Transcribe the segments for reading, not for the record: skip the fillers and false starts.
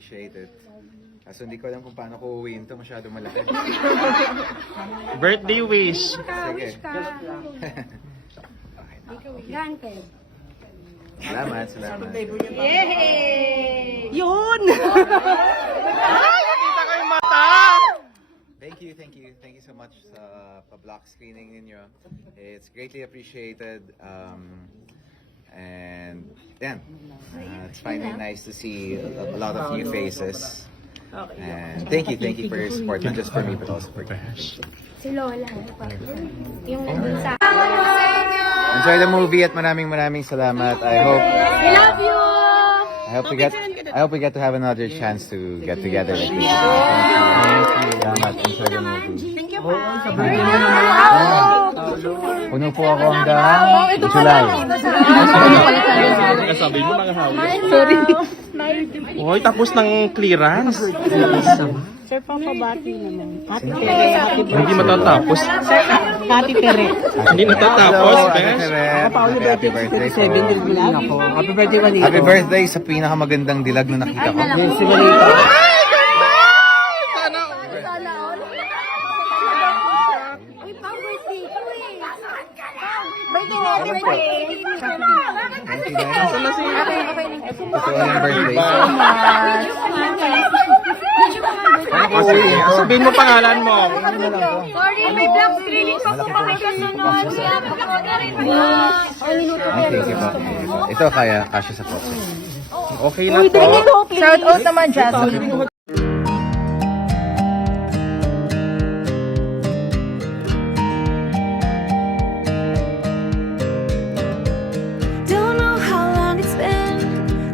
appreciate it. Kaso hindi ko alam kung paano ko uwiin to, masyado malaki. Birthday wish. Sige. Granted. Salamat. Yay! Yun! Ay, nakita ko yung mata! Thank you so much sa pa-block screening ninyo. It's greatly appreciated. And yan, it's finally nice to see a lot of new faces. And thank you for your support, not just for me but also for Cash. Si Lola. Yung nandun sa... Enjoy the movie at maraming salamat. I love you! hope we get to have another chance to get together like this. Thank you. Salamat. Enjoy the movie. Thank you, Puno po ako hanggang July. Sabi mo mga hawak. Sorry. Hoy, tapos ng clearance. Sir, pampabati naman. Happy Hindi matatapos. Happy Tere. Hindi natatapos, Besh. Happy birthday po. Ako. Happy birthday, Manito. Happy birthday sa pinakamagandang dilag na nakita ko. Si Manito. Uy, pang birthday ko eh. Birthday natin. Nasaan na si... Totoo yung birthday. Sabihin mo pangalan mo. Sorry, may black screening pa po kami kasunod. Thank you po. Ito kaya kasya sa kotse. Okay na po. Shout out naman, Jasmine. Don't know how long it's been,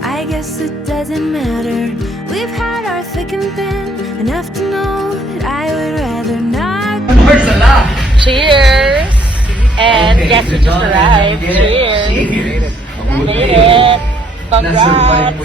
I guess it doesn't matter. We've had our thick and thin, enough to know that I would rather not. Cheers! And guess who just arrived? Cheers! Made it! Congrats!